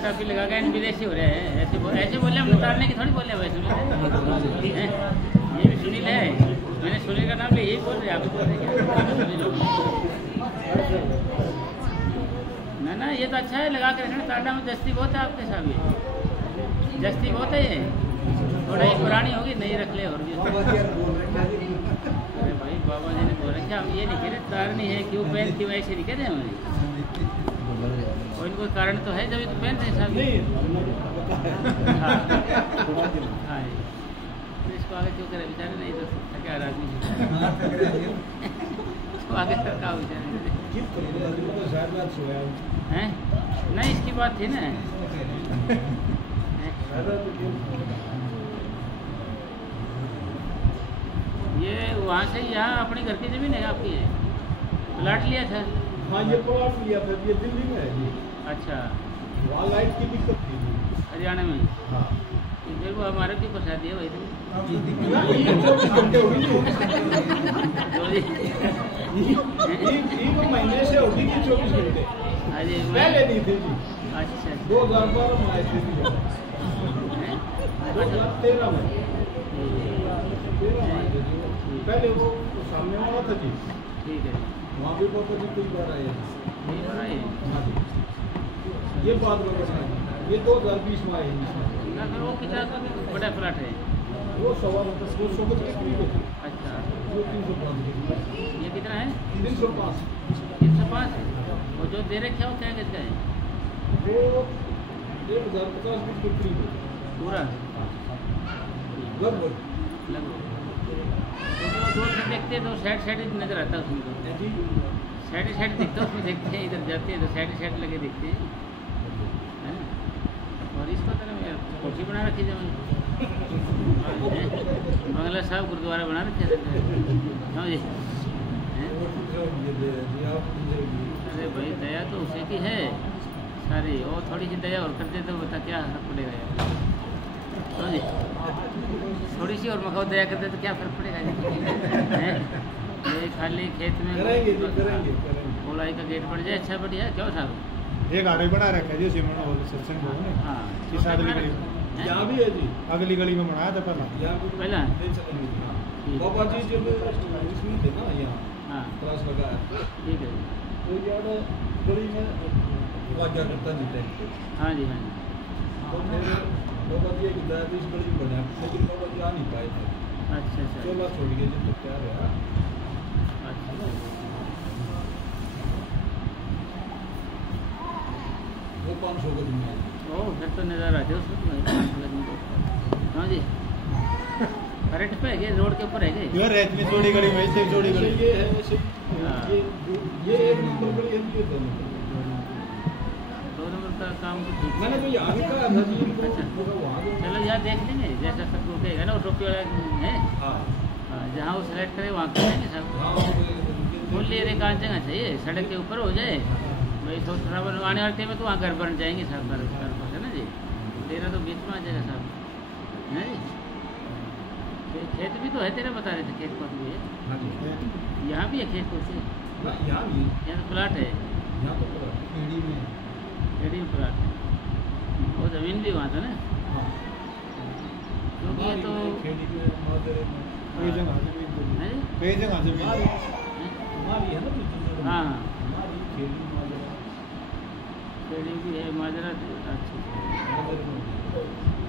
काफी लगा गए विदेशी हो रहे हैं, ऐसे बोले हम निकालने की थोड़ी बोले वैसे ये भी सुनील है, मैंने सुनील का नाम लिया, यही बोल रहे आप बोल रहे ना ये तो अच्छा है लगा के रखना। टाटा में जस्ती बहुत है आपके साथ, जस्ती बहुत है, ये थोड़ा ही पुरानी होगी नहीं रख ले। और भी अरे भाई बाबा जी ने बोला क्या हम ये नहीं कह रहे तार नहीं है क्यों पहन क्यों ऐसे नहीं कह रहे हमारी, कोई कारण तो है जब तो पहन रहे साहब। हाँ तो इसको आगे क्यों करे बेचारे, नहीं तो क्या आदमी इसको आगे सरकार बेचारे हैं। नहीं इसकी बात थी ना, ये वहाँ से यहाँ अपने घर की जमीन है आपकी है, प्लाट लिया था? हाँ ये प्लाट लिया था, ये दिल्ली में है जी। अच्छा वहाँ लाइट की दिक्कत थी हरियाणा में। हाँ फिर वो हमारे भी फंसा दिया वही तो महीने से होगी कि 24 घंटे पहले नहीं थे जी। अच्छा 2012 में आए थे 2013 में पहले वो सामने वाला था जी। ठीक है वहाँ भी पापा जी कोई बार आए हाँ जी। ये बात मैं बताना, ये 2020 में आए हैं। वो कितना बड़ा प्लाट है? वो 125 के करीब है। अच्छा वो 305 ये कितना है? 305 है। वो जो दे रखे हो क्या कितना है? वो 1050 फीट के करीब है पूरा लगभग। दो से देखते हैं तो साइड नजर आता है उसमें, तो साइड दिखता है उसमें, देखते हैं इधर जाते हैं तो साइड लगे दिखते हैं है ना। और इसको तरह कोठी बना रखी जब बंगला साहब गुरुद्वारा बना रखे समझे। अरे भाई दया तो उसे की है सारी, और थोड़ी सी दया और कर दे तो बता क्या फर्क पड़ेगा यार, समझे। थोड़ी सी और मखाओ दया करते तो क्या फर्क पड़ेगा ये खाली खेत में गोलाई का गेट पड़ जाए अच्छा बढ़िया क्यों साहब। एक आगे बना रखा है जी सिमरन हॉल सत्संग भवन है। हाँ अगली गली यहाँ भी है जी, अगली गली में बनाया था पहला बाबा जी जब इसमें थे ना यहाँ क्लास लगाया। ठीक है तो यार गली में वाक्या करता नहीं थे। हाँ जी हाँ जी। तो फिर बाबा जी एक इस गली में बना, लेकिन बाबा जी आ नहीं पाए थे। अच्छा चलो छोड़ गए जब तक क्या रहा। अच्छा वो 500 गज में ओ फिर तो नज़ारा है उसमें। हाँ जी करेक्ट पे है रोड के ऊपर है में जोड़ी गली वैसे जोड़ी गली ये है वैसे ये एक नंबर गली है, ये 2 नंबर का काम तो ठीक। मैंने तो यहाँ भी कहा था जी। अच्छा चलो यहाँ देख लेंगे जैसा सब रुकेगा ना, वो टोपी वाला है जहाँ वो सेलेक्ट करे वहाँ करेंगे सब। बोल लिए एक आध जगह चाहिए सड़क के ऊपर हो जाए भाई, तो थोड़ा बनवाने वाले में तो वहाँ घर बन जाएंगे सब घर है ना जी। तेरा तो बीच में आ जाएगा सब है जी। खेत भी तो है तेरा बता रहे थे, खेत को भी है यहाँ भी है खेत को से यहाँ तो प्लाट है, एडी में प्लाट है, वो जमीन भी वहाँ था ना क्योंकि ये तो हाँ खेड़ी भी है माजरा। अच्छा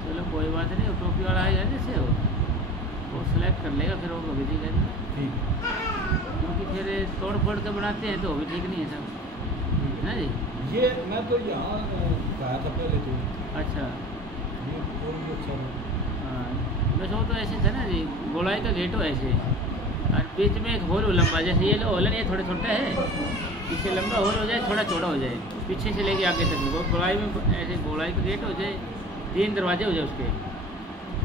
चलो कोई बात नहीं, वो टोपी वाला आएगा जैसे वो सेलेक्ट कर लेगा फिर वो कभी देगा क्योंकि फिर तोड़ फोड़ के बनाते हैं तो वो भी ठीक नहीं है सब है जी। ये मैं तो यहाँ गया था पहले तो। अच्छा ये अच्छा हाँ बस वो तो ऐसे था ना जी, गोलाई का गेट हो ऐसे और बीच में एक होल लंबा, जैसे ये होल है ये थोड़ा छोटा है, पीछे लंबा होल हो जाए थोड़ा चौड़ा हो जाए, पीछे से लेके आगे तक वो गोलाई में ऐसे गोलाई का गेट हो जाए, 3 दरवाजे हो जाए उसके,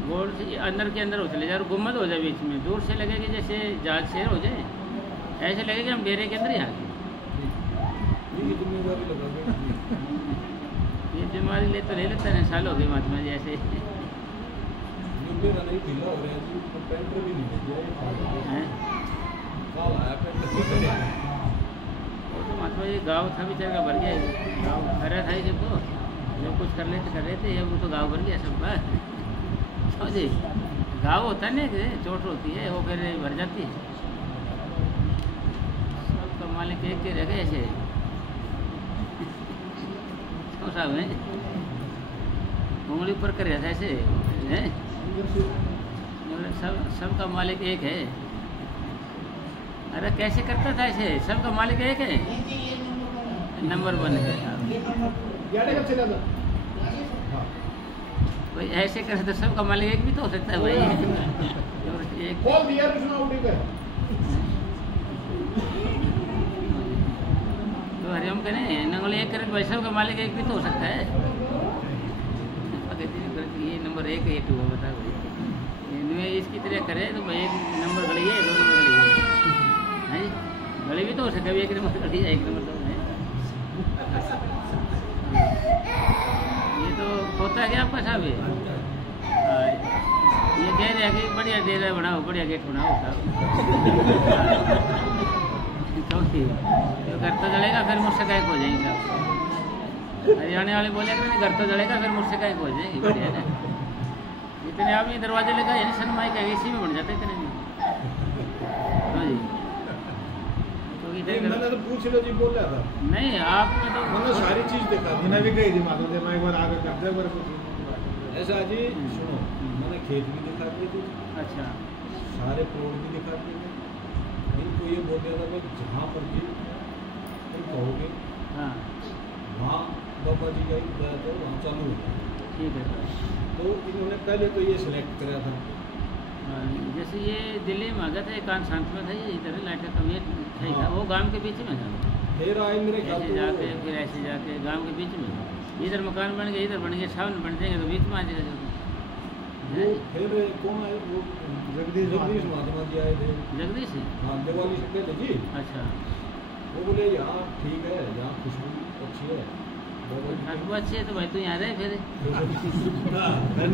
गोल से अंदर के अंदर हो चले जाए और गुम्मद हो जाए बीच में, दूर से लगे कि जैसे जहाज शेर हो जाए, ऐसे लगे कि हम डेरे के अंदर ही आ गए। ये जिम्मेवारी ले तो ले लेता है, साल हो गए महात्मा जी ऐसे। वो तो महात्मा जी गाँव था बेचारा भर गया, गाँव भरा था जब तो जो कुछ कर रहे थे वो तो गाँव भर गया सब बात। समझे, गाँव होता नहीं कि चोट होती है वो फिर भर जाती है। सब तो मालिक एक के रह गए ऐसे साहब है, उंगली ऊपर कर ऐसे है, सबका मालिक एक है। अरे कैसे करता था ऐसे, सबका मालिक एक है, नंबर 1 है। भाई ऐसे करे तो सबका मालिक एक भी तो हो सकता है भाई। एक तो हरिओम करें नंगली एक करे भाई, सबका मालिक एक भी तो हो सकता है। ये नंबर 1 है, ये 2 है, बता भाई। इनमें इसकी तरह करे तो भाई एक नंबर गली है, 2 नंबर गली है, गली भी तो हो सकता है, एक नंबर गली है, 1 नंबर 2 है। ये तो होता है क्या आपका साहब? ये कह रहे हैं कि बढ़िया डेरा बनाओ, बढ़िया गेट बनाओ साहब। तो घर तो जलेगा फिर मुझसे गायब हो जाएंगे साहब। हरियाणा वाले बोले घर तो जलेगा फिर मुझसे गायब हो जाएगी, बढ़िया ना। इतने आप ये दरवाजे लगा यानी सनमाई का इसी में बन जाते इतने में। हाँ जी, तो मैंने तो पूछ लो जी, बोल रहा था नहीं आपने तो मैंने सारी चीज देखा, मैंने भी गई थी माता से, मैं एक बार आगे कर दे पर ऐसा जी। सुनो, मैंने खेत भी दिखा दिए थे, अच्छा सारे प्लॉट भी दिखा दिए थे। इनको ये बोल दिया था कि जहाँ पर भी तुम कहोगे हाँ वहाँ बाबा जी का गया तो वहाँ चालू हो गया। ठीक है, तो इन्होंने पहले तो ये सिलेक्ट कराया था। जैसे ये दिल्ली में आ गया था, एकांत शांत में था, ये इधर लाइट का कम सही था, वो गांव के बीच में था। फिर आए मेरे ऐसे जाके फिर ऐसे जाके गांव के बीच में, इधर मकान बन गए, इधर बन गए, सामने बन जाएंगे तो बीच में आ जाएगा। फिर कौन आए? वो जगदीश महात्मा जी आए थे। जगदीश? हाँ, दिवाली से पहले जी। अच्छा, वो बोले यहाँ ठीक है, यहाँ खुशबू अच्छी है, खुशबू अच्छी है तो भाई तू यहाँ रहे फिर।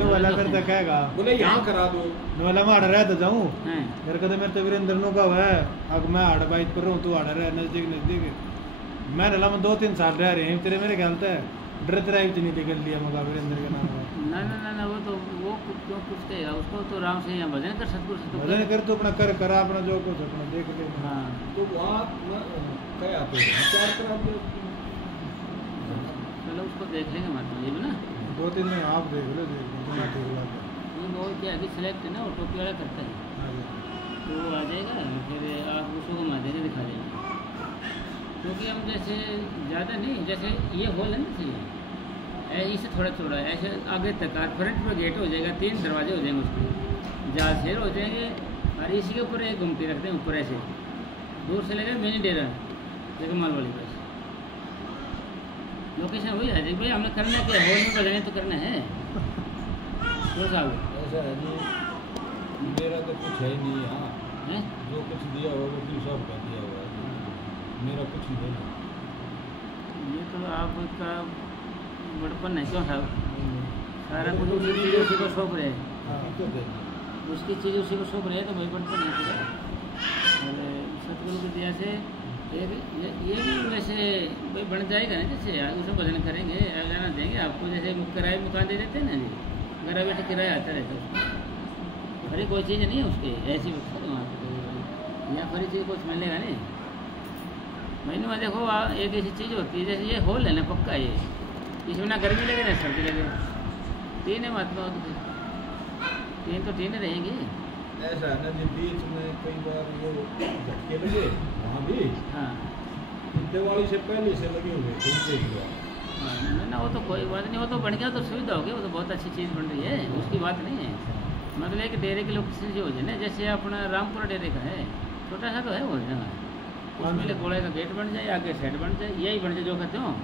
वाला करता कहेगा, बोले यहाँ करा दो, वाला मैं रह तो जाऊँ मेरे को तो मेरे तो वीरेंद्र नो का है, अब मैं आड़ बाइक पर रहूँ, तू आड़ रहे नजदीक नजदीक। मैं रहा 2-3 साल रह रहे हैं तेरे, मेरे ख्याल से डर तेरा ही नहीं निकल लिया मगा वीरेंद्र के नाम। ना ना ना ना, वो तो वो क्यों कुछ कहेगा उसको, तो आराम से यहाँ भजन कर सतगुरु से भजन कर, तो अपना कर करा अपना जो कुछ अपना देख ले। हाँ, तो वहाँ क्या आते हैं चार करा दिया। चलो उसको देख लेंगे महात्मा जी ना, 2-3 में आप देख लो, वो क्या अभी सिलेक्ट है ना, वो टोपी वाला करता है तो वो आ जाएगा, फिर आप उसको घुमा देंगे, दिखा देंगे। क्योंकि हम जैसे ज़्यादा नहीं, जैसे ये हॉल है ना चाहिए इसे थोड़ा चौड़ा है, ऐसे आगे तक फ्रंट में गेट हो जाएगा, 3 दरवाजे हो जाएंगे उसके, जहाज शेर हो जाएंगे, और इसी के ऊपर एक गुमटी रखते हैं ऊपर ऐसे, दूर से लगेगा मिनी डेरा जगमाल वाली बस। लोकेशन वही आ जाएगी भाई, हमें करना क्या हॉल में बजाने तो करना है। तो साहब ऐसा है नहीं, मेरा तो कुछ है नहीं यहाँ, जो कुछ दिया होगा वो सब का दिया हुआ है, मेरा कुछ नहीं है। ये तो आपका बड़पन है क्यों साहब, सारा कुछ उसी चीज़ उसी को सौंप रहे हैं, उसकी चीज़ उसी को सौंप रहे हैं, तो भाई बड़पन है। और सतगुरु की दया से ये भी वैसे भाई बन जाएगा ना, जैसे उसमें भजन करेंगे, अगला देंगे आपको, जैसे किराए मकान दे देते हैं ना जी, घर बैठे किराया आता रहता है उसको, खरी कोई चीज़ नहीं है उसकी ऐसी वहाँ पर, यहाँ खरी चीज़ कुछ मिलेगा नहीं। मैंने वहाँ देखो एक ऐसी चीज़ होती है, जैसे ये हॉल है ना पक्का, ये इसमें ना गर्मी लगे ना सर्दी लगे, 3 है महात्मा, 3 तो 3 रहेंगी। ऐसा है ना जी, बीच में कई बार वो झटके लगे वहाँ भी, हाँ दिवाली से पहले से लगे हुए थे, देख लो। हाँ ना, वो तो कोई बात नहीं, वो तो बन गया तो सुविधा होगी, वो तो बहुत अच्छी चीज़ बन रही है, उसकी बात नहीं है। मतलब एक डेरे के लोकेशन जो हो जाए ना, जैसे अपना रामपुरा डेरे का है, छोटा सा तो है वो जगह, उसमें घोड़े का गेट बन जाए, आगे साइड बन जाए, यही बन जाए जो कहते हो,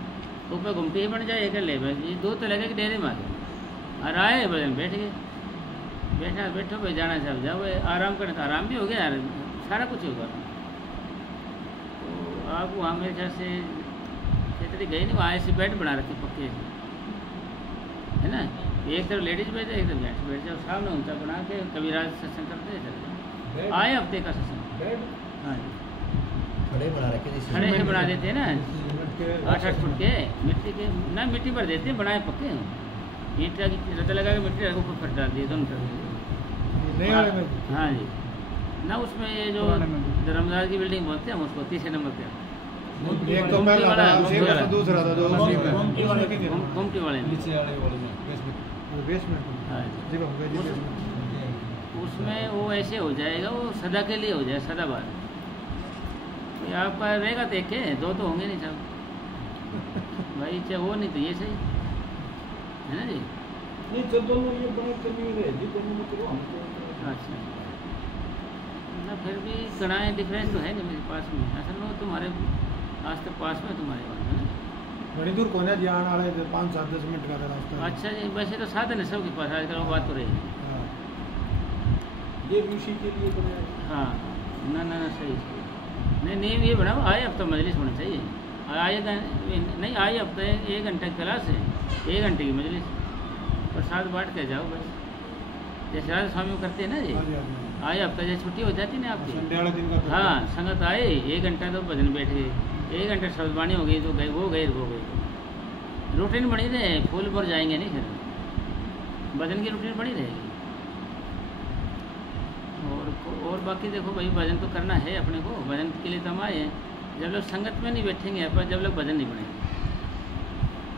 ऊपर घूमती ही बन जाए, एक ले ये 2 तो लगे कि डेरे में आ गए और आए भजन बैठ गए, बैठो भाई, जाना साहब जाओ, आराम करें तो आराम भी हो गया यार, सारा कुछ होगा। तो आप वहाँ मेरे ख्याल से इतनी गई नहीं, वहाँ ऐसे बेड बना रखे पक्के है ना, एक तरफ लेडीज बैठ जाए, एक तरफ जेंट्स बैठ जाओ, सामने ऊंचा बना के कबीराज सत्संग करते चल जाओ। आए हफ्ते का सत्संग। हाँ जी, खड़े बना रखे, खड़े से बना देते हैं ना, 8-8 फुट के मिट्टी के ना, मिट्टी भर देते हैं, बनाए पक्के ईंट की रत्ता लगा के मिट्टी ऊपर फट डाल दिए दोनों तरफ। हाँ जी ना, उसमें ये जो धर्मदास की बिल्डिंग बोलते हैं हम उसको, तीसरे नंबर पे एक तो पहला था, दूसरा था जो गोमटी वाले बेसमेंट। उसमें वो ऐसे हो जाएगा, वो सदा के लिए हो जाए, सदाबाद। आपका रहेगा तो एक है, दो तो होंगे नहीं साहब भाई, चाहे वो नहीं तो ये सही है ना जी। नहीं जब दोनों ये बड़ा करनी रहेगी दोनों में करो हमको। अच्छा ना, फिर भी गणाएँ डिफरेंस तो है नहीं मेरे पास में, असल में तुम्हारे आज तक पास में तुम्हारे वहाँ है ना, बड़ी दूर कौन है जी, आने वाले 5-7-10 मिनट का रास्ता। अच्छा जी, वैसे तो साधन है सबके पास आजकल, वो बात तो रही है। ये ऋषि के लिए बनाया। हाँ ना ना ना, सही नहीं ये बनाओ, आए हफ्ता मजलिस होना चाहिए, नहीं आए हफ्ता 1 घंटे की क्लास है, 1 घंटे की मजलिस, प्रसाद बांट के जाओ बस, जैसे राजा स्वामी करते हैं ना जी। आए हफ्ता जैसे छुट्टी हो जाती ना आपकी, हाँ संगत आए 1 घंटा तो भजन बैठ गए, 1 घंटे शब्दवाणी हो गई तो गए, वो गए रूटीन बनी रहे, फूल पर जाएंगे नहीं, फिर भजन की रूटीन बनी रहेगी। और बाकी देखो भाई, भजन तो करना है अपने को, भजन के लिए तो हम आए हैं। जब लोग संगत में नहीं बैठेंगे पर जब लोग भजन नहीं बनेंगे,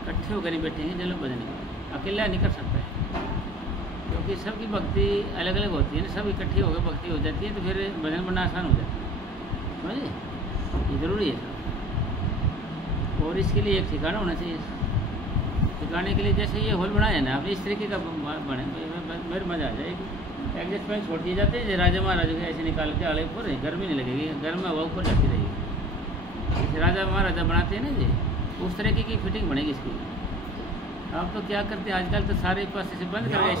इकट्ठे होकर नहीं बैठेंगे जब लोग भजन नहीं बनेंगे, अकेला नहीं कर सकता है, क्योंकि सबकी भक्ति अलग अलग होती है ना, सब इकट्ठी होकर भक्ति हो जाती है तो फिर भजन बनना आसान हो जाता है, समझिए ये ज़रूरी है। और इसके लिए एक ठिकाना होना चाहिए, ठिकाने के लिए जैसे ये हॉल बनाया है ना, आप इस तरीके का बने, मेरे मज़ा आ जाएगी। एडजस्टमेंट छोड़ दिए जाते हैं, राजा महाराजा के ऐसे निकाल के आले ऊपर, गर्मी नहीं लगेगी, गर्म हवा ऊपर जाती रहेगी, जैसे राजा महाराजा बनाते हैं ना जी, उस तरीके की फिटिंग बनेगी इसकी। आप तो क्या करते हैं आजकल, तो सारे पास से बंद कर गए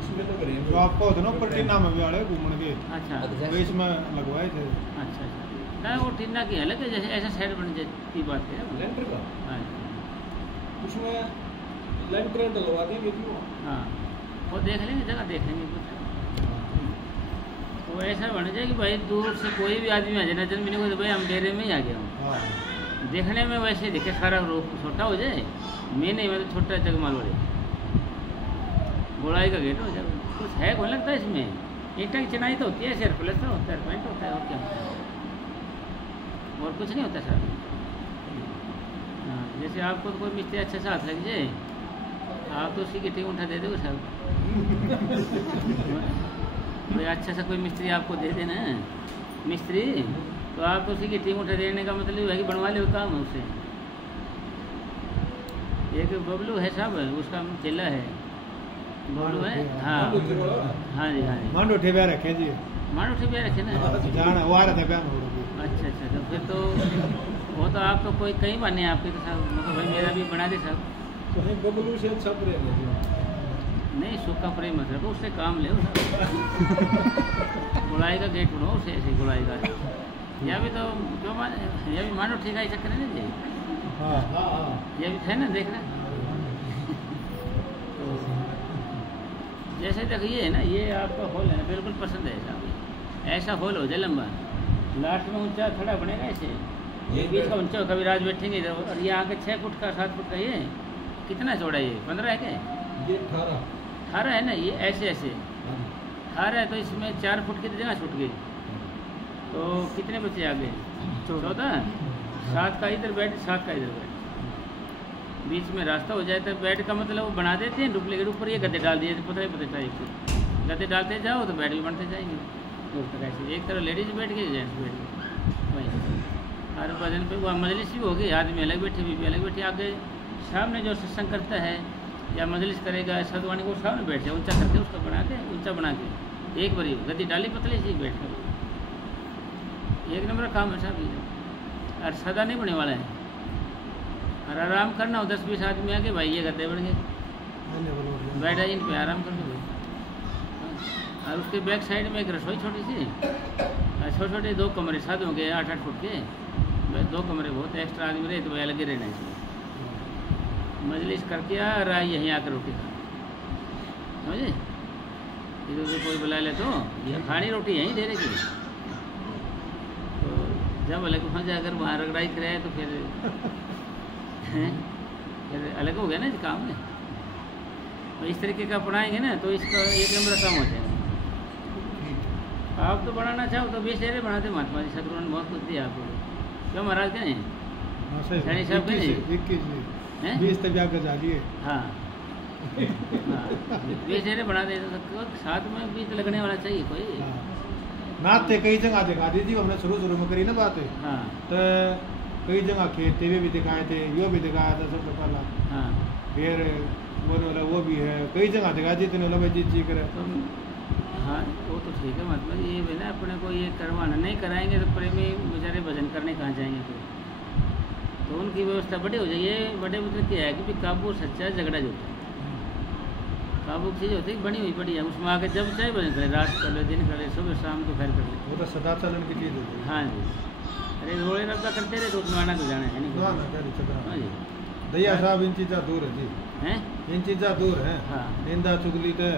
इसमें तो आपको होता ना टीना में भी आड़े घूमने के। अच्छा इसमें लगवाए थे। अच्छा ना, वो टीना की अलग है, जैसे ऐसा साइड बन जाती बात है लेंटर का। हाँ उसमें लेंटर डलवा देंगे जी। हाँ वो देख लेंगे, जगह देख लेंगे कुछ, तो ऐसा बन जाए कि भाई दूर से कोई भी आदमी आ जाए, नजर भी नहीं हो तो भाई हम डेरे में ही आ गया हूँ। देखने में वैसे दिखे सारा रूप छोटा हो जाए, मैं नहीं मतलब छोटा जगमाल वाले गोलाई का गेट हो जाए, कुछ है कौन लगता है इसमें, ईंटा की चिनाई तो होती है, सिर प्लस्तर होता है, पेंट होता है, और क्या होता है, और कुछ नहीं होता सर। हाँ जैसे आपको तो कोई मिस्त्री अच्छा सा हाथ लग जाए, आप तो उसकी गिट्टी उठा दे दो सर कोई अच्छा सा कोई मिस्त्री आपको दे देना है मिस्त्री, तो आप तो उसी की टीम उठा देने का मतलब है कि बनवा ले काम है उससे। एक बबलू है साहब, उसका चेला है, बबलू है। हाँ हाँ जी हाँ जी, मांड उठे ब्याह रखे जी, मांड उठे ब्याह रखे ना, जाना वो आ रहा था ब्याह। अच्छा तो फिर तो वो तो आप तो कोई कई बने आपके तो साहब, मतलब भाई मेरा भी बना दे साहब। बबलू से अच्छा प्रेम है नहीं, सूखा प्रेम मत रखो, उससे काम ले गुड़ाई का गेट बनाओ उसे, ऐसे गुड़ाई का, या भी तो जो या भी मानो ठीक है चक्कर है ना जी। ये भी थे ना देखना तो जैसे देखिए है ना, ये आपका हॉल है ना, बिल्कुल पसंद है साहब, ऐसा हॉल हो जाए लंबा, लास्ट में ऊंचा खड़ा बनेगा ऐसे, ये बीच का ऊंचा कभी राज बैठेंगे, और ये आगे 6 फुट का 7 फुट का, ये कितना चौड़ा है, ये 15 है क्या, ये 18 है ना, ये ऐसे 18 है, तो इसमें 4 फुट की जगह छूट गई, तो कितने बच्चे आ गए, 14, 7 का इधर बेड, 7 का इधर बेड, बीच में रास्ता हो जाए तो बेड का मतलब वो बना देते हैं डुप्लीकेट, ऊपर ये गद्दे डाल दिए, पता टाइप से गद्दे डालते जाओ तो बेड भी बनते जाएंगे, उस तरह से एक तरह लेडीज बैठ गई, जेंट्स बैठ गए वही, हर भजन पे वह मजलिस भी होगी, आदमी अलग बैठे, बीबी अलग बैठे, आगे सामने जो सत्संग करता है या मजलिस करेगा सदवाणी को सामने बैठ जाए, ऊंचा करके उसको बना के, ऊंचा बना के एक बारी गद्दी डाली पतली सी बैठ कर, एक नंबर काम है साहब ये, और सदा नहीं बने वाला है, और आराम करना हो 10-20 आदमी आके भाई ये गद्दे बन गए, बैठा इन पे आराम करके भाई। और उसके बैक साइड में एक रसोई छोटी सी, छोटे छोटे 2 कमरे साधों के 8-8 फुट के, 2 कमरे बहुत एक्स्ट्रा आदमी रहे तो वह अलग ही रहना चाहिए। मजलिस करके आ रहा है यहीं आकर रोटी खा, समझे? इधर उधर कोई बुला ले तो ये खानी रोटी यहीं दे रही। तो जब अलग वहाँ जाकर वहाँ रगड़ाई कराए तो फिर अलग हो गया ना इस काम में। तो इस तरीके का पढ़ाएंगे ना तो इसका 1 नंबर काम हो जाएगा। आप तो बढ़ाना चाहो तो 20 डेरे बढ़ाते महात्मा जी, सतगुरु ने बहुत कुछ दिया आपको। क्यों महाराज के नहीं सैनी साहब के नहीं 20 तक जाकर जाइए। हाँ 20 डेरे बढ़ा दे तो साथ में 20 लगने वाला चाहिए कोई। नाते कई जगह दिखा दी थी हमने शुरू में करी ना बात। हाँ तो कई जगह खेती भी दिखाए थे, यो भी दिखाया था सबसे पहला। हाँ फिर वो भी है, कई जगह दिखा दी थी जी करे। हाँ वो तो ठीक है मतलब ये भी ना अपने को ये करवाना नहीं कराएंगे तो प्रेमी बेचारे भजन करने कहाँ जाएंगे फिर। तो उनकी व्यवस्था बड़ी हो जाए। ये बड़े मतलब क्या है कि काबू सच्चा झगड़ा जो होता है, काबू चीज़ होती है बनी हुई बड़ी है, उसमें आके जब चाहे भजन करे, रात कर ले, दिन कर ले, सुबह शाम तो खैर कर ले, वो तो सदा चलन की चीज़ होती है। हाँ जी, अरे रोड़े रब्दा करते रहे तो उसमें आना तो जाना है नहीं। हाँ जी दैया साहब इन चीज़ा दूर है जी, हैं इन चीज़ा दूर है। हाँ निंदा चुगली तो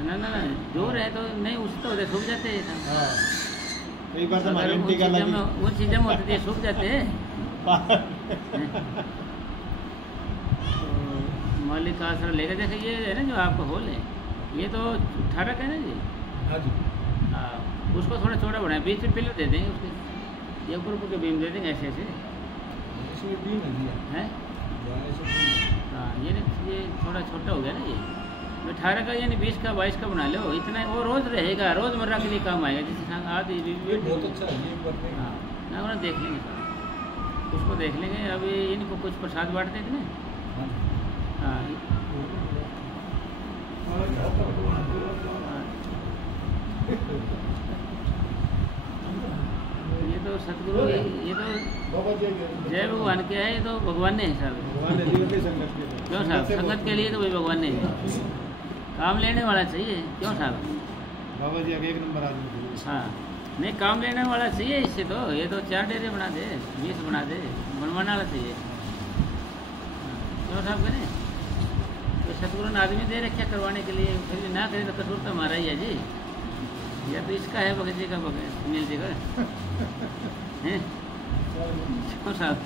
ना दूर है तो नहीं, उस तो सूख जाते हैं। कई बार तो उन चीज़ों में होती है सूख जाते हैं। मौलिक का असर लेकर देखे ये है ना जो आपका होल है ये तो 18 का है ना जी। हाँ जी हाँ उसको थोड़ा चौड़ा बनाए, बीच में पिलर दे देंगे उसके, ये ऊपर ऊपर के बीम दे देंगे ऐसे ऐसे हैं। हाँ ये थोड़ा छोटा हो गया ना ये 18 का यानी 20 का 22 का बना लो, इतना वो रोज़ रहेगा, रोज़मर्रा के लिए काम आएगा। जैसे आदि बहुत अच्छा है। हाँ ना उन्हें देख लेंगे सर, उसको देख लेंगे। अभी इनको कुछ प्रसाद बांटते थे ना। हाँ ये तो सतगुरु, ये तो जय भगवान क्या है, ये तो भगवान ने हिसाब है। क्यों साहब संगत के लिए तो भाई भगवान ने काम लेने वाला चाहिए। क्यों साहब बाबा जी 1 नंबर आदमी। हाँ नहीं काम लेने वाला चाहिए इससे तो। ये तो 4 डेरे बना दे, 20 बना दे, बनवाना वाला चाहिए। क्यों साहब करें तो सतगुरु ने आदमी दे रखे करवाने के लिए, फिर भी ना करे तो कसूर तो हमारा ही है जी। या तो इसका है भगत जी का मिल जी का है। क्यों साहब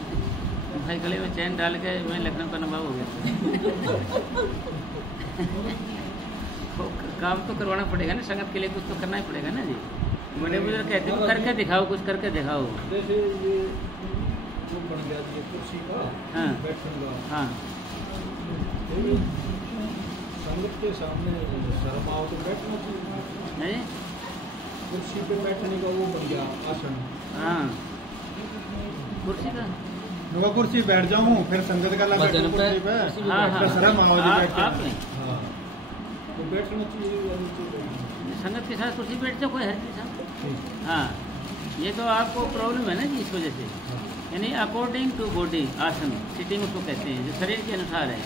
भाई गले में चैन डाल के मैं लखनऊ का नवाब हो गया। काम तो करवाना पड़ेगा ना, संगत के लिए कुछ तो करना ही पड़ेगा ना जी। बड़े बुजुर्ग कहते हैं करके दिखाओ, कुछ करके दिखाओ। जैसे ये जो बन गया ये कुर्सी का, हाँ हाँ संगत के सामने शर्म आओ तो बैठना चाहिए। कुर्सी पे बैठने का वो बन गया आसन। हाँ कुर्सी का कुर्सी बैठ जाऊँ फिर संगत का लगा कुर्सी पे। हाँ हाँ शर्म आओ आपने तो बैठना चाहिए संगत के साथ कुर्सी बैठ जाओ, कोई हर चीज़। हाँ ये तो आपको प्रॉब्लम है ना जी, इस वजह से। यानी अकॉर्डिंग टू बॉडी आसन सिटिंग उसको कहते हैं, जो शरीर के अनुसार है।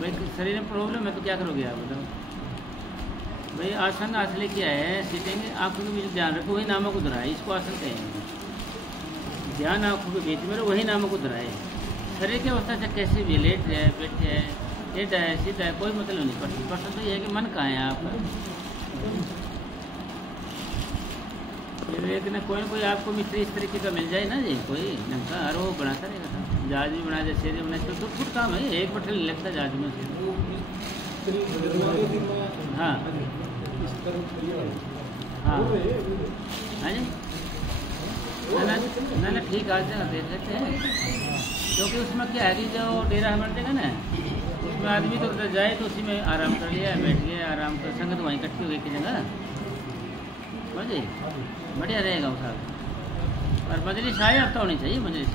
भाई शरीर में प्रॉब्लम है तो क्या करोगे आप बताओ भाई। आसन असली क्या है, सिटिंग आँखों के बीच ध्यान रखो, वही नामक उधरा है, इसको आसन कहेंगे। ध्यान आँखों के बीच में वही नामक उधरा है। शरीर की अवस्था से कैसे भी लेट है, बैठे है, टेढ़ा है, सीधा है, कोई मतलब नहीं। प्रश्न तो ये है कि मन कहाँ है आपका। लेकिन कोई कोई आपको मिस्त्री इस तरीके का मिल जाए ना जी, कोई ढंग हर वो बनाता रहेगा। जहाज भी बना दे, शेर भी बना दे, तो कुछ काम है, एक बटन लगता जहाज में से। हाँ हाँ हाँ जी ना ठीक आज देख लेते हैं। क्योंकि उसमें क्या है कि जो डेरा हमारे देगा ना, उसमें आदमी तो उधर जाए तो उसी में आराम कर लिया, बैठ गया, आराम कर, संगत वहीं इकट्ठी हो गई की जगह, समझे, बढ़िया रहेगा वो साहब। और मजलिस आए हफ्ता होनी चाहिए मजलिस।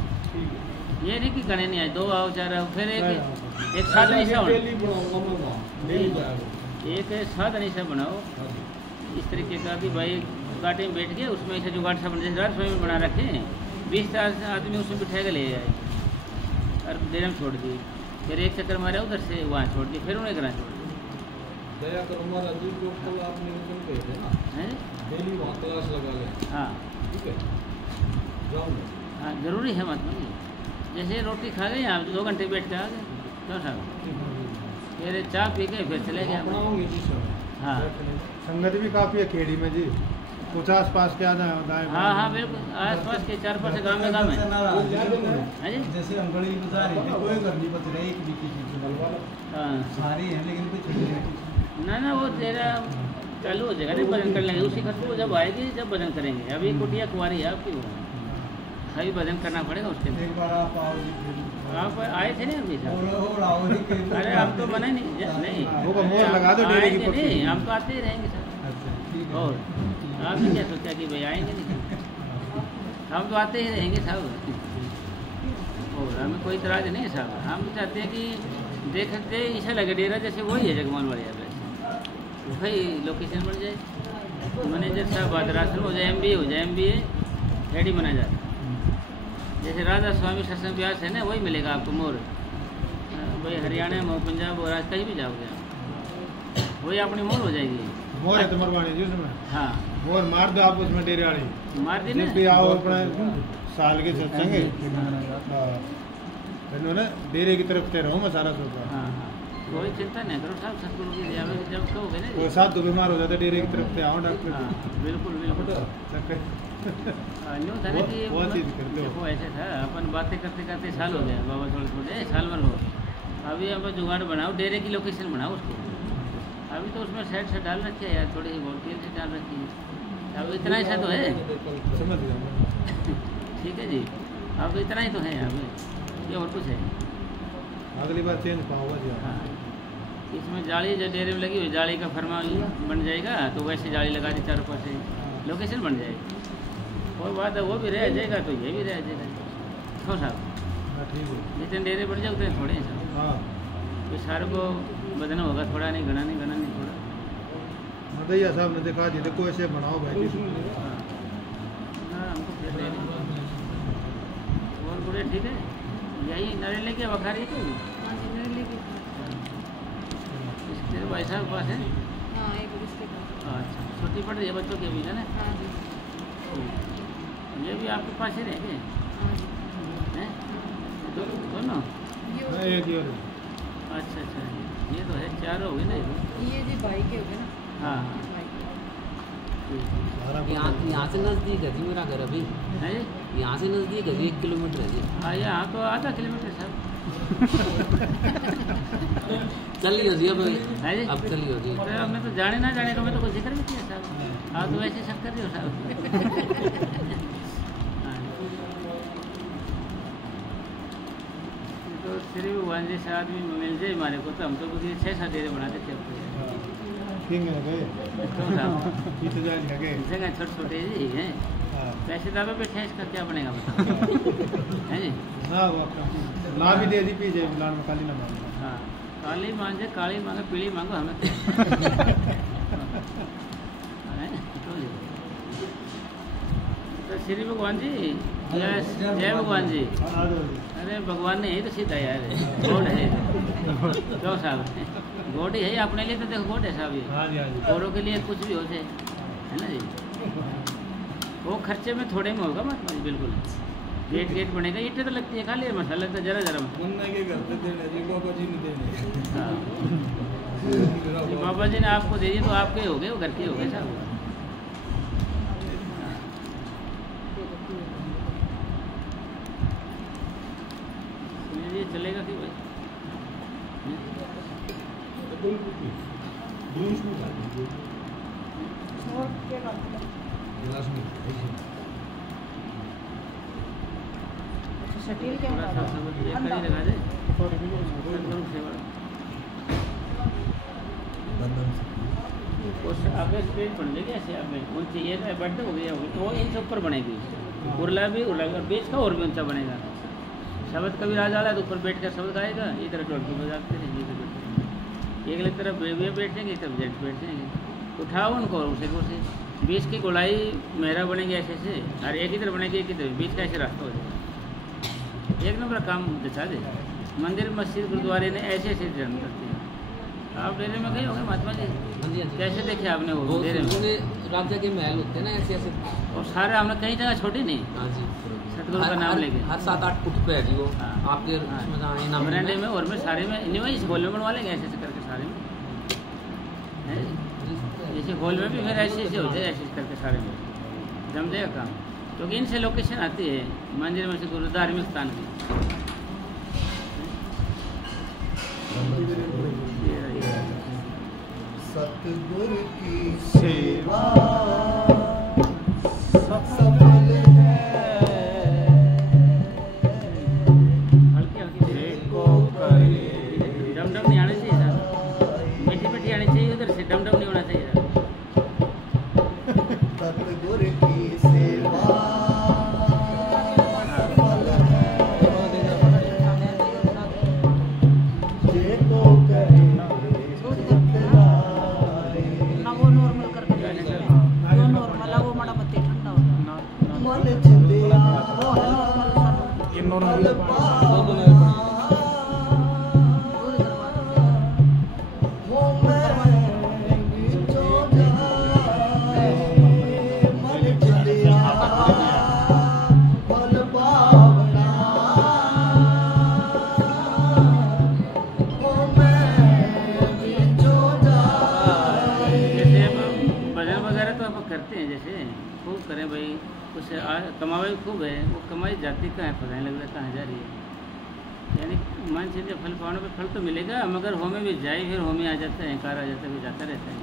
ये नहीं कि गणे नहीं आए, 2 आओ 4 आओ, फिर एक साधन ऐसा होना, एक साधन ऐसा बनाओ इस तरीके का कि भाई गाड़ी में बैठ गए, उसमें ऐसे जुगाड़ सा बन जैसे रात में बना रखे, 20 आदमी उसमें बिठाएगा ले आए और देर में छोड़ दिए, फिर एक चक्कर मारा उधर से वहाँ छोड़ दिए, फिर उन्हें घर छोड़ दिए। दया करो महाराज जी, जो कल आपने रहे थे ना, डेली वहाँ क्लास लगा ले। हाँ ठीक है, जाऊँगा। हाँ जरूरी है मतलब ये। जैसे रोटी खा गए आप 2 घंटे बैठ के आ गए, क्यों साहब? फिर चाय पी के फिर चले गए। हाँ संगत भी काफ़ी है खेड़ी में जी, कुछ आस पास के आना है। हाँ हाँ बिल्कुल, आस पास के 4-5 गाँव में काम है। जैसे अंगड़ी बता रही थी, कोई घर नहीं बच रही, एक भी किसी हाँ सारी है लेकिन कोई छुट्टी नहीं। ना वो तेरा चालू हो जाएगा, नहीं भजन कर लेंगे उसी खर्च वो जब आएगी जब भजन करेंगे। अभी कुटिया कुंवारी है आपकी, वो अभी भजन करना पड़ेगा उसके लिए। एक बार आप आओ जी, आप आए थे ना अभी साहब? और आओ ही के अरे आप तो बने नहीं वो मोहर लगा दो डेरे की पक्की। नहीं, हम तो आते ही रहेंगे सर। अच्छा ठीक है। और आपने क्या सोचा कि भाई आएंगे नहीं? हम तो आते ही रहेंगे साहब, और हमें कोई इतराज नहीं है साहब। हम चाहते हैं कि देखते ऐसा लगे डेरा जैसे वही है जगमोहन वाली वैसे वही लोकेशन बन जाए, मैनेजर साहब आदरासन हो जाए, MBA हो जाए, MBA रेडी बना जाए। जैसे राधा स्वामी सत्संग व्यास है ना, वही मिलेगा आपको मोर। वही हरियाणा में, पंजाब और आज कहीं भी जाओगे आप, वही अपनी मोर हो जाएगी। मोर है तो मरवानी जी उसमें। हाँ मोर मार दो आप उसमें डेरे वाली, मार दी जब भी ना। आओ अपना साल के सत्संग है। ना डेरे की तरफ से रहूँ मैं सारा सोचा। हाँ हाँ कोई चिंता नहीं करो साहब, सतगुरु की दया में जब कहोगे ना। वो साथ तो बीमार हो जाता डेरे की तरफ से आओ डॉक्टर। हाँ बिल्कुल बिल्कुल। न्यू था ना कि देखो ऐसे था, अपन बातें करते करते साल हो गया बाबा, थोड़े साल भर हो। अभी हम जुगाड़ बनाओ, डेरे की लोकेशन बनाओ उसको। अभी तो उसमें साइड से डाल रखी है यार, थोड़ी वोल्टेज से डाल रखी है। अब इतना ऐसा तो है, समझ गया। ठीक है जी। अब इतना ही तो है यहाँ पे, ये और कुछ है? अगली बार चेंज पाऊंगा जी। हाँ इसमें जाली जो डेरे में लगी हुई, जाली का फरमान बन जाएगा तो वैसे जाली लगा दी, चारों पास लोकेशन बन जाएगी। और बात है वो भी रह जाएगा तो ये भी रह जाएगा। हो साहब ठीक है। जितने डेरे बढ़ जाए उतने थोड़े हैं साहब। हाँ तो सारे को बदना होगा, थोड़ा नहीं, घना नहीं, घना नहीं थोड़ा। भैया साहब ने दिखा दी, देखो ऐसे बनाओ भाई। हाँ हाँ हमको फिर ले लें। और बुरे ठीक है, यही नरेले के बखारी तो इसके भाई साहब पास है। अच्छा छुट्टी पड़ रही है बच्चों की अभी है ना? ये भी आपके पास ही रहेंगे हैं दोनों? एक ही और। अच्छा अच्छा ये तो है, 4 हो गए ना ये जी भाई के हो गए ना। हाँ यहाँ से नज़दीक है जी मेरा घर अभी है जी, यहाँ से नज़दीक है जी 1 किलोमीटर है जी। हाँ यहाँ तो आधा किलोमीटर साहब चलिए जी अब है जी। अब चलिए जी। तो हमने तो जाने ना जाने का मैं तो कोई जिक्र भी किया साहब। आप तो वैसे शक कर रहे हो साहब। हाँ। तो श्री भगवान जैसे आदमी मिल जाए हमारे को तो हम तो कुछ 6-7 डेरे बना देते हैं। किंग है गए क्यों साहब? जीत जाए गए। जगह छोटे-छोटे जी हैं, हाँ पैसे दावे बैठे हैं, इसका क्या बनेगा बताओ? है जी। ना वो अपना ला भी दे दी पीछे लाल में काली ना मांगे। हाँ काली मांगे, काली मांगे, पीली मांगो, हमें क्या? हैं? तो श्री भगवान जी जय भगवान जी। अरे भगवान ने यही तो सीधा यार, गोड है क्यों साहब? गोड ही है अपने लिए तो, देखो गोड है साहब ये। हाँ जी हाँ जी। औरों के लिए कुछ भी हो जाए है ना जी। वो खर्चे में थोड़े में होगा महात्मा जी, बिल्कुल। गेट बनेगा, ईंटें तो लगती है, खाली मसाला लगता है जरा जरा। बनने के घर पे देने जी, बाबा जी ने देने। हाँ जी, बाबा जी ने आपको दे दी तो आपके हो गए, वो घर के हो गए साहब। ये चलेगा कि भाई? गिलास में शटील क्या थोड़ा सा समझ ये करी लगा दे। आप स्ट्रेट बन लेंगे ऐसे, आप ऊंची ये बर्थडे हो गया होगी तो वो इंच ऊपर बनेगी, उरला भी और बीच का और भी ऊंचा बनेगा। शब्द कभी राज वाला तो ऊपर बैठ कर शब्द गाएगा, इधर ढोलकी बजाते रहेंगे, इधर बैठेंगे, एक तरफ बेबी बैठेंगे, एक तरफ जेंट्स बैठ जाएंगे। उठाओ उनको उसे से बीच की गोलाई मेहरा बनेगी ऐसे से, और एक ही तरफ बनेगी, एक ही तरफ, बीच का ऐसे रास्ता हो जाएगा। एक नंबर काम दिखा दे। मंदिर मस्जिद गुरुद्वारे ने ऐसे ऐसे जन्म करते हैं, आप डेरे में गए होंगे महात्मा जी? हाँ जी, हाँ जी। कैसे देखे आपने वो डेरे में? राजा के महल होते हैं ना ऐसे ऐसे। और सारे हमने कहीं जगह छोड़ी नहीं, हाँ जी, सतगुरु का नाम लेके हर 7-8 फुट पे है जी वो। हाँ। आपके उसमें कहाँ है नाम? बरांडे में और में सारे में नहीं, वही इस हॉल में बनवा लेंगे ऐसे ऐसे करके सारे में, जैसे हॉल में भी फिर ऐसे ऐसे होते हैं, ऐसे ऐसे करके सारे में जम जाएगा काम, क्योंकि इनसे लोकेशन आती है मंदिर में से गुरु धार्मिक स्थान की। सतगुरु की सेवा सफल है, हल्की हल्की को करे डम डम नहीं आना चाहिए सर, मीठी मीठी आनी चाहिए, उधर से डम डम नहीं होना चाहिए सर। सतगुरु की सेवा सफल है, जे को करे ना वो नॉर्मल करके वो नॉर्मल है, वो बड़ा बत्ती ठंडा होता है। मन चिंदिया वो है नॉर्मल, ये नॉर्मल दूध करवा दो। वो मैं बिचो जाए मन चिंदिया फल पावना, वो मैं बिचो जाए। जैसे अब भजन वगैरह तो आप करते हैं, जैसे खूब करें भाई, कुछ कमाई खूब है, वो कमाई जाती कहाँ है पता नहीं लगता कहाँ जा रही है। यानी मान चलिए फल पाने पे फल तो मिलेगा, मगर होमे भी जाए फिर होमे आ जाता है, अहंकार आ जाता है, फिर जाता रहता है।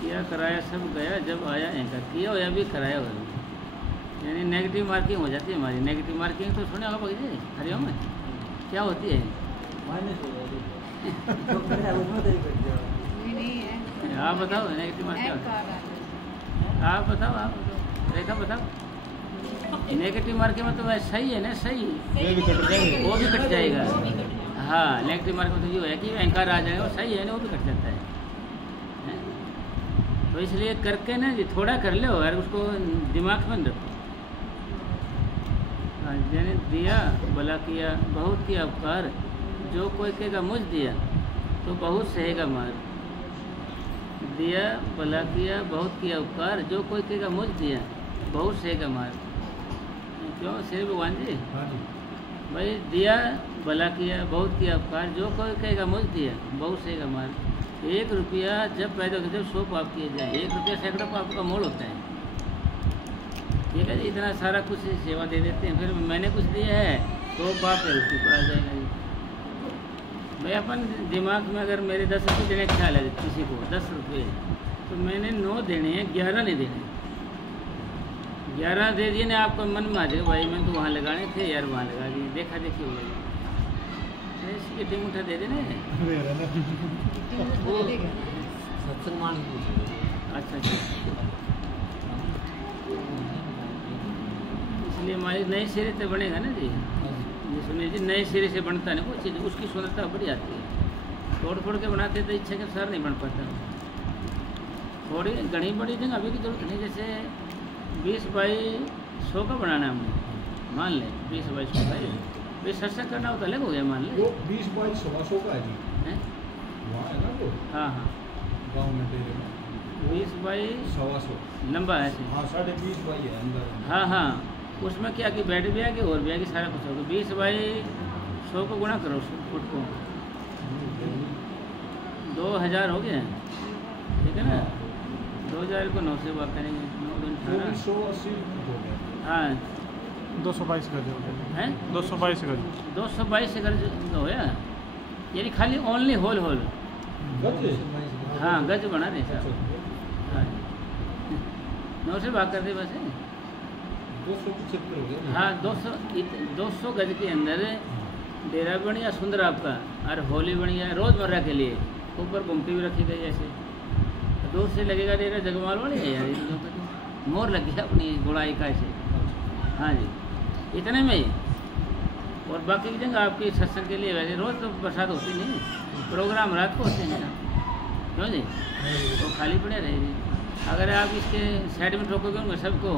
किया कराया सब गया, जब आया अहंकार, किया होया भी कराया हुआ भी। यानी नेगेटिव मार्किंग हो जाती है हमारी। नेगेटिव मार्किंग तो सुने होगा भगत जी हरिओम में क्या होती है? नहीं है, आप बताओ नेगेटिव मार्किंग क्या होती है? आप बताओ रेखा बताओ। नेगेटिव मार्किंग में तो वह सही है ना, सही ये भी कट जाएंगे। वो भी कट जाएगा। हाँ, नेगेटिव मार्किंग में तो ये है कि अहंकार आ जाएगा, वो सही है ना, वो भी कट जाता है। तो इसलिए करके ना जी थोड़ा कर लो और उसको दिमाग में रखो। यानी दिया भला किया, बहुत किया उपकार, जो कोई कहेगा मुझ दिया तो बहुत सहेगा मार। दिया भला किया, बहुत किया उपकार, जो कोई कहेगा मुझ दिया बहुत सहेगा मार। क्यों श्री भगवान जी? हाँ जी। भाई दिया भला किया, बहुत किया उपकार, जो कोई कहेगा मुझ दिया बहुत सहेगा मार। 1 रुपया जब पैदा होता है जब 100 पाप किए जाए, 1 रुपया सैकड़ों पाप का मोल होता है। ठीक है जी, इतना सारा कुछ सेवा दे देते हैं, फिर मैंने कुछ दिया है तो पाप है उसके ऊपर आ जाएगा जी। भाई अपन दिमाग में अगर मेरे 10 रुपये देने का ख्याल है किसी को 10 रुपये, तो मैंने 9 देने हैं, 11 नहीं देने। 11 दे दिए ना, आपको मन में आ जाएगा भाई मैं तो वहाँ लगाने थे यार, वहाँ लगा दिए, देखा देखी हो गई। इसकी टीम उठा दे देने। सत्संग मान अच्छा अच्छा, इसलिए हमारी नए सिरे से बनेगा ना जी। ये सुनिए जी, नए सिरे से बनता है ना कोई चीज़, उसकी सुंदरता बड़ी आती है। तोड़ फोड़ के बनाते तो इच्छा के अनुसार नहीं बन पाता। थोड़ी घनी बड़ी जगह अभी की जरूरत नहीं, जैसे 20 बाई 100 का बनाना है हमने, मान लें 20 बाई 100 का, भाई सत्संग करना हो तो अलग हो गया, मान लें। वो 20 बाई 125 का है जी, हैं? वहाँ है ना वो हाँ हाँ, गाँव में डेरे में 20 बाई 125 लंबा है ऐसे। हाँ 20.5 बाई है अंदर। हाँ हाँ, उसमें क्या कि बेड भी आएगी और भी आएगी, सारा कुछ होगा। 20 बाई 100 को गुणा करो फुट को, 2000 हो गया, ठीक है ना। 2000 को 9 से बात करेंगे, 9 दूनी 18। 180 हो गया। हाँ 222 गज हो गए। हैं, 222 गज। 222 अगर होया, यानी खाली ओनली होल गज? हाँ गज बना रहे साहब। हाँ 9 से भाग कर दे बस। 275 हो गया। हाँ 200 गज के अंदर डेरा बढ़िया सुंदर आपका, और होली बढ़िया रोजमर्रा के लिए। ऊपर गुमटी भी रखी गई ऐसे, दूर से लगेगा डेरा जगमाल वाले है यार, मोर लग गया अपनी गुड़ाई का ऐसे। हाँ जी, इतने में ही। और बाकी की जगह आपकी सत्संग के लिए वैसे रोज़ तो बरसात होती नहीं, प्रोग्राम रात को होते हैं ना, क्यों जी? तो खाली पड़े रहेगी। अगर आप इसके साइड में ठोकोगे उनको सबको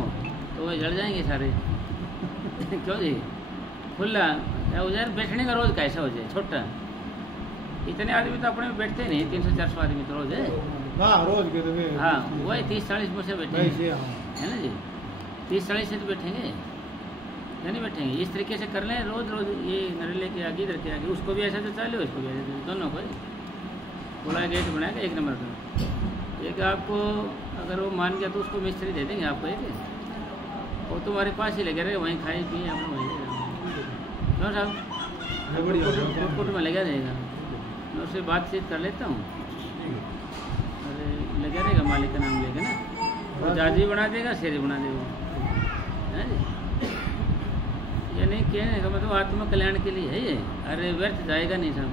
तो वे जड़ जाएंगे सारे। क्यों जी? खुला उधर बैठने का रोज़ कैसा हो जाए, छोटा इतने आदमी तो अपने में बैठते नहीं, 300-400 आदमी तो रोज है। हाँ रोज के तो हाँ वही 30-40 मुझसे बैठेंगे, है ना जी, 30-40 से तो बैठेंगे, नहीं बैठेंगे। इस तरीके से कर लें रोज रोज, ये नरेले के आगे इधर के आगे, उसको भी ऐसा तो चाले, उसको भी ऐसा, दोनों को पूरा गेट बनाएगा 1 नंबर का। एक आपको अगर वो मान गया तो उसको मिस्त्री दे देंगे आपको एक, वो तुम्हारे पास ही लगे रहे, वहीं खाए पिए अपना वहीं क्यों साहब, कुट में लगा रहेगा। मैं उससे बातचीत कर लेता हूँ, अरे लगा रहेगा, मालिक का नाम लेके ना, वो जाजी बना देगा, शेरी बना देगा, है जी। ये नहीं कहने का मतलब आत्मा कल्याण के लिए है ये, अरे व्यर्थ जाएगा नहीं सब।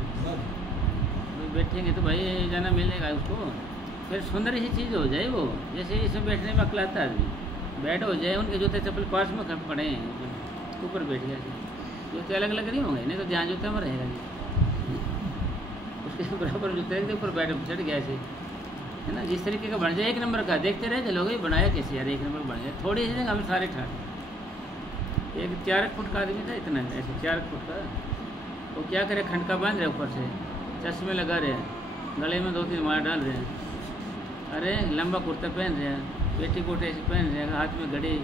बैठेंगे तो भाई जाना मिलेगा उसको, फिर सुंदर ही चीज़ हो जाए वो। जैसे इसमें बैठने में अकलाता आदमी, बैठ हो जाए, उनके जूते चप्पल पास में पड़े हैं, ऊपर बैठ गया, जूते अलग अलग नहीं होंगे, नहीं तो ध्यान जूते में रहेगा जी, उसके बराबर जूते के ऊपर बैठ चढ़ गया ऐसे, है ना। जिस तरीके का बन जाए 1 नंबर का, देखते रहे चलोगे बनाया कैसे यार, 1 नंबर बन गया। थोड़ी सी जगह हम सारे ठाक, एक 4 फुट का आदमी था, इतना ऐसे 4 फुट का, वो क्या करे, खंडका बांध रहे ऊपर से, चश्मे लगा रहे हैं, गले में 2-3 मार डाल रहे हैं, अरे लंबा कुर्ता पहन रहे हैं, पेटीकोट ऐसे पहन रहे हैं, हाथ में घड़ी,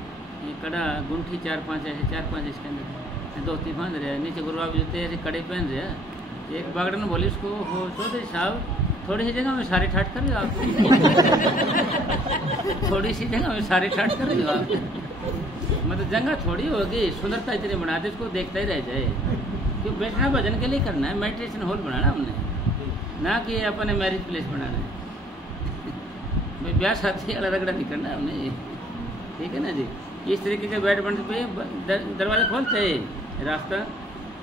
कड़ा, गुंठी 4-5 ऐसे 4-5 इसके अंदर धोती बांध रहे हैं, नीचे गुरुआब जूते ऐसे कड़े पहन रहे हैं। एक बागड़न बोली उसको, हो चौधरी साहब थोड़ी सी जगह में सारे ठाट कर रहे हो आप थोड़ी सी जगह में सारे ठाट कर रहे हो आप, मतलब जगह थोड़ी होगी, सुंदरता इतनी बना दे उसको देखता ही रह जाए। क्यों बैठना भजन के लिए करना है, मेडिटेशन हॉल बनाना हमने, ना कि अपने मैरिज प्लेस बनाना है। भाई ब्याह शादी वाला रगड़ा नहीं करना हमने, ठीक है ना जी। इस तरीके के बैठ बनते पे दरवाज़ा खोलते हैं, रास्ता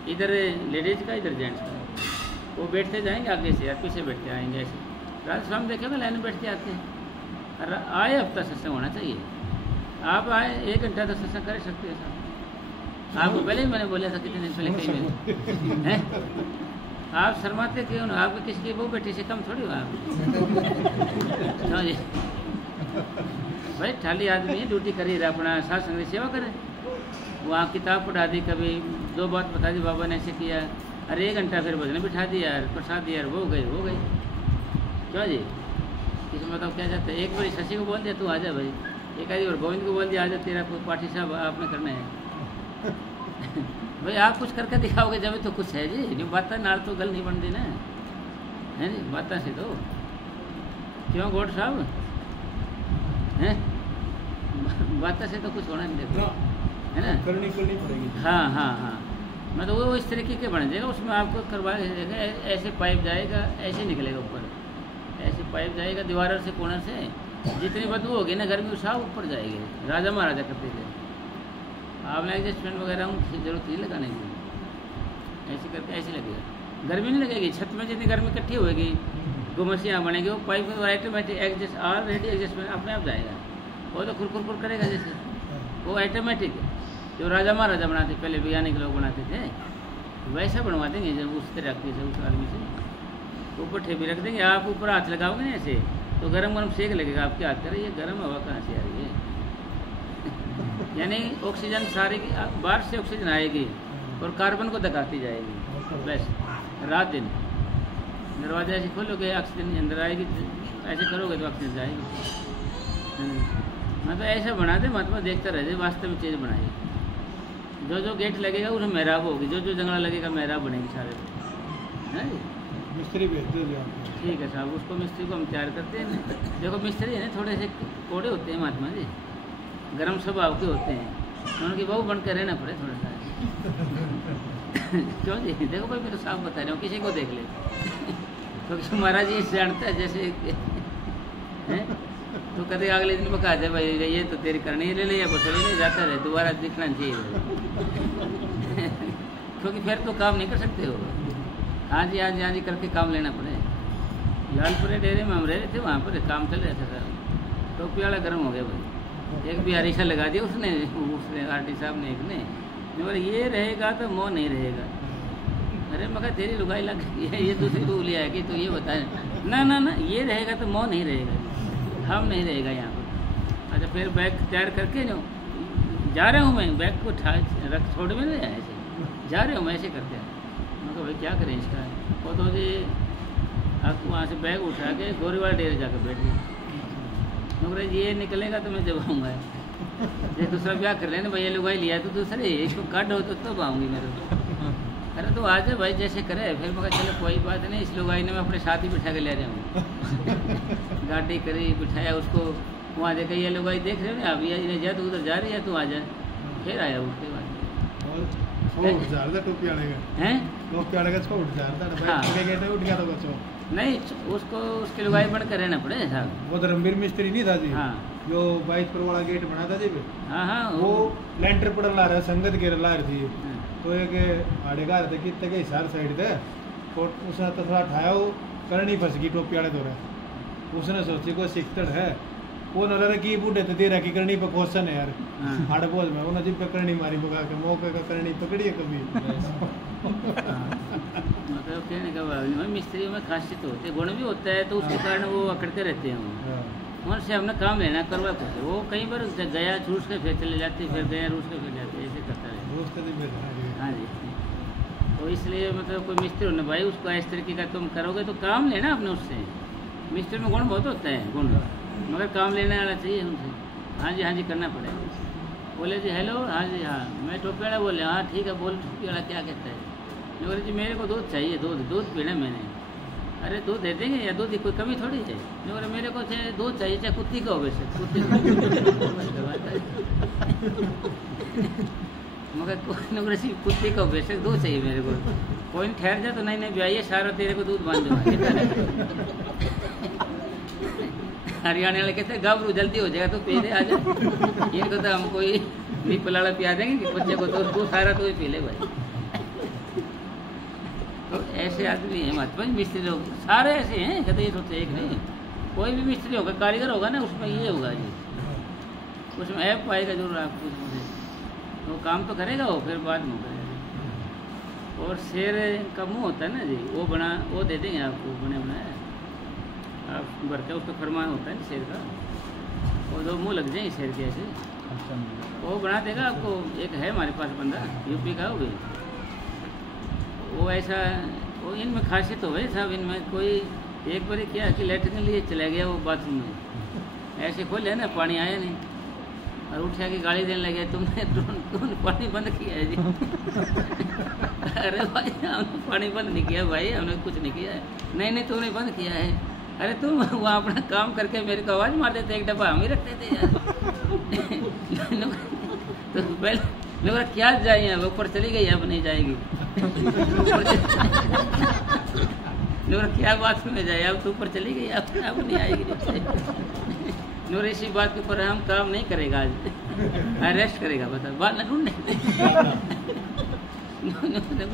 इधर लेडीज़ का इधर जेंट्स का, वो बैठते जाएंगे आगे से, यार पीछे बैठते आएंगे ऐसे। रात शाम देखेगा लाइन में बैठते आते हैं। आए हफ्ता सत्संग होना चाहिए, आप आए 1 घंटा तो सत्संग कर सकते हैं साहब। आपको पहले ही मैंने बोला था कितने दिन पहले कहीं हैं, आप शर्माते क्यों ना, आपको किसकी वो बेटी से कम थोड़ी हो आप भाई। ठाली आदमी है, ड्यूटी करी रहा, अपना साथ संग की सेवा करे। वहाँ किताब पढ़ा दी, कभी 2 बात बता दी, बाबा ने ऐसे किया, अरे 1 घंटा फिर भजन बिठा दिया यार, प्रसाद दिया यार, वो गई क्यों जी। किसी मतलब क्या जाता है, एक बार शशि को बोल दिया तू आ जा भाई, एक आदि और गोविंद को बोल दिया आ जा, तेरा कोई पाठी साहब आपने करना है भाई। आप कुछ करके दिखाओगे जब तो कुछ है जी, जो बातें नाल तो गल नहीं बनती ना, है जी, बातें से तो क्यों गोड साहब हैं, बातें से तो कुछ होना नहीं देखो, है ना, करनी पड़ेगी। हाँ मतलब वो इस तरीके के बन जाएगा, उसमें आपको करवा देगा, ऐसे पाइप जाएगा, ऐसे निकलेगा ऊपर, ऐसे पाइप जाएगा दीवार से, कोना से, जितनी बदबू होगी ना घर में वो साफ ऊपर जाएगी। राजा महाराजा करते थे, आपने एडजस्टमेंट वगैरह उनकी जरूरत नहीं लगाने की, ऐसे करके ऐसे लगेगा, गर्मी नहीं लगेगी। छत में जितनी गर्मी इकट्ठी होगी, गुमसियाँ बनेगी, वो पाइप में ऑटोमेटिक एडजस्ट, ऑलरेडी एडजस्टमेंट अपने आप जाएगा, वो तो खुर करेगा जैसे, वो ऑटोमेटिक है। जो राजा महाराजा बनाते पहले वैज्ञानिक लोग बनाते थे, वैसा बनवा देंगे जब उस तरह से, उस आदमी से ऊपर ठेपी रख देंगे, आप ऊपर हाथ लगाओगे ना ऐसे तो गरम सेक लगेगा आपके हाथ करे, ये गर्म हवा कहाँ से आ रही है यानी ऑक्सीजन सारी बाहर से ऑक्सीजन आएगी और कार्बन को दबाती जाएगी, बस रात दिन। दरवाजा ऐसे खोलोगे ऑक्सीजन अंदर आएगी, ऐसे करोगे तो ऑक्सीजन जाएगी। मतलब ऐसा बना दे, मतलब देखता रह जाए, वास्तव में चीज़ बनाई। जो गेट लगेगा उसमें मेहराब होगी, जो जंगला लगेगा मेहराब बनेगी सारे, है जी। मिस्त्री भेजते हैं ठीक है साहब, उसको मिस्त्री को हम तैयार करते हैं। देखो मिस्त्री है ना, थोड़े से कोड़े होते हैं महात्मा जी, गर्म स्वभाव के होते हैं, उनकी बहू बन कर रहना पड़े थोड़ा सा क्यों जी, देखो भाई मैं तो साफ बता रहा हूँ, किसी को देख ले तो महाराज जी जानता है जैसे है, तो कभी अगले दिन में कहा जाए भाई ये तो तेरी करनी ले ले, या कुछ ले जाता रहे, दोबारा दिखना चाहिए क्योंकि फिर तो काम नहीं कर सकते हो। हाँ जी करके काम लेना पड़े। लालपुरे डेरे में हम रह रहे थे, वहाँ पर काम चल रहा था सर, टोपी वाला गर्म हो गया भाई, एक बिहारी सा लगा दिया उसने आरटी साहब ने, एक ने बोले ये रहेगा तो मोह नहीं रहेगा। अरे मगर तेरी लुगाई लग गई है, ये दूसरी बोली आएगी तो ये बताए ना ये रहेगा तो मोह नहीं रहेगा, हम नहीं रहेगा यहाँ पर। अच्छा फिर बैग तैयार करके जो जा रहा हूँ मैं, बैग को रख छोड़ में नहीं ऐसे जा रहे हूँ मैं, ऐसे करते हैं। मैं कहा भाई क्या करें इसका, वो तो जी अब वहाँ से बैग उठा के गोरीवाल डेरे जाकर बैठ गई। नौकरा ये निकलेगा तो मैं जब आऊँगा, ये दूसरा ब्याह कर लेना भैया लुगाई लिया तो दूसरे इसको काट हो तो तब आऊँगी मेरे को। अरे तो आ जाए भाई जैसे करे। फिर मैं कहा चलो कोई बात नहीं, इस लुगाई ने मैं अपने साथ ही बिठा के ले जाऊँगा। गाड़ी करी, बिठाया उसको वहाँ देखा ये लुगाई देख रहे हो ना, अभी ये जा तो उधर जा रही है, तू आ जा। फिर आया उसके बाद टोपी वाले का हैं, टोपी वाले का उसको उठ जा रहा था। हाँ। गए थे, उठ गया था बच्चों। नहीं उसको उसके लुगाई बन कर रहना पड़े साहब। वो धर्मवीर मिस्त्री नहीं था जी, हाँ जो 22 पर वाला गेट बना था जी, हाँ हाँ वो लेंटर पड़ ला रहा, संगत गिर ला रही थी। हाँ। तो एक आड़ेगा थे कितने के हिसार साइड थे, और उसने तो थोड़ा ठाया, वो करनी फंस गई टोपी वाले तो रहा। उसने सोची को सिकतड़ है, वो नजर की बूढ़े तो दे रहा कि करनी पे क्वेश्चन है यार। हाँ। हाड़ बोझ में उन्होंने जिप पे करनी मारी भगा के, मौके का करनी पकड़ी है कभी। मतलब कहने का भाव नहीं, मिस्त्री में खासियत होती है, गुण भी होता है, तो उसके कारण वो अकड़ के रहते हैं। वो उनसे हमने काम लेना करवा कुछ, वो कई बार गया रूस के फिर चले जाते, फिर गया रूस के फिर जाते, ऐसे करता है। हाँ जी, तो इसलिए मतलब कोई मिस्त्री होना भाई, उसको इस तरीके का तुम करोगे तो काम लेना अपने उससे। मिस्त्री में गुण बहुत होता है, गुण, मगर काम लेने आना चाहिए उनसे। हाँ जी करना पड़ेगा। बोले जी हेलो, हाँ जी हाँ, मैं टोपी वाला बोले, हाँ ठीक है, बोल टोपी वाला क्या कहता है। मैं बोले जी मेरे को दूध चाहिए, दूध पीना मैंने। अरे दूध दे देंगे या दूध की कोई कमी थोड़ी है। मैं बोले मेरे को दूध चाहिए, चाहे कुत्ती का हो वैसे, कुत्ती मगर कुत्ती का वैसे दूध चाहिए मेरे को। कोई ठहर जाए तो नहीं ब्याइए सारा तेरे को दूध बांध दूंगा। हरियाणा वाले कहते हैं गाबरू जल्दी हो जाएगा तो पी ले, आ जा। इनको तो हम कोई नहीं पिलाड़ा पिया देंगे कि बच्चे को, तो उसको सारा तो ही पी ले भाई। तो ऐसे आदमी हैं महात्मा जी, मिस्त्री लोग सारे ऐसे हैं, कहते ये सोचते एक नहीं। कोई भी मिस्त्री होगा, कारीगर होगा ना, उसमें ये होगा जी, उसमें ऐप पाएगा जरूर आपको। वो काम तो करेगा, वो फिर बाद में करेगा। और शेर का मुँह होता है ना जी, वो दे देंगे आपको बने बनाया, आप भरते उसको फरमान होता है शेर का, वो दो मुँह लग जाएंगे शेर के ऐसे, वो बना देगा आपको। एक है हमारे पास बंदा, यूपी का हो गया, वो ऐसा, वो इनमें खासियत हो गई साहब। इनमें कोई एक बार क्या कि लेटने के लिए चला गया वो बाथरूम में, ऐसे खोले ना, पानी आया नहीं, और उठा के गाली देने लगे, तुमने पानी बंद किया है जी। अरे भाई हमने पानी बंद नहीं किया भाई, हमने कुछ नहीं किया है। नहीं तुमने बंद किया है। अरे तुम वहाँ अपना काम करके मेरे को आवाज़ मार देते, एक डब्बा हम ही रखते थे यार। तो पहले मेरा क्या जाए, अब ऊपर चली गई, अब नहीं जाएगी। नूर क्या बात में जाए, अब तो ऊपर चली गई, अब नहीं आएगी। नूर इसी बात के ऊपर हम काम नहीं करेगा आज, रेस्ट करेगा, बता बात न ढूंढने।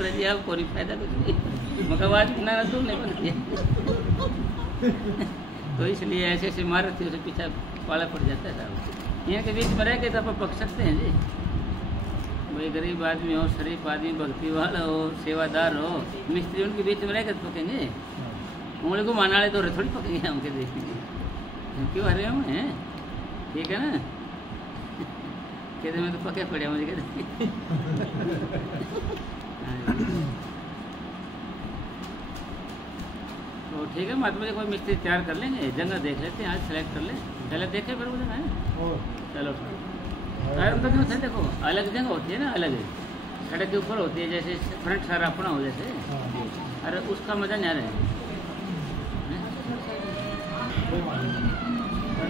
जी आप कोई फायदा कुछ नहीं, मगर आवाज ना ढूंढने बंद किया। तो इसलिए ऐसे ऐसे मार थी, उसे पीछा पाला पड़ जाता है साहब। यहाँ के बीच में रह के तो आप पक सकते हैं जी, भाई गरीब आदमी हो, शरीफ आदमी, भक्ति वाला हो, सेवादार हो, मिस्त्री उनके बीच में रहकर पकेंगे। उंगली को माना तो थोड़ी पकेंगे हमके देखेंगे, क्यों हरे हम हैं, ठीक है ना। कहते मैं तो पके पड़े मुझे कहते। तो ठीक है महात्मा जी, कोई मिस्त्री तैयार कर लेंगे, जगह देख लेते हैं, आज सेलेक्ट कर ले, पहले देखे फिर उधर है। चलो सर, देखो अलग जगह होती है ना, अलग सड़क के ऊपर होती है, जैसे फ्रंट सारा अपना हो जैसे, अरे उसका मजा नहीं आ रहा है।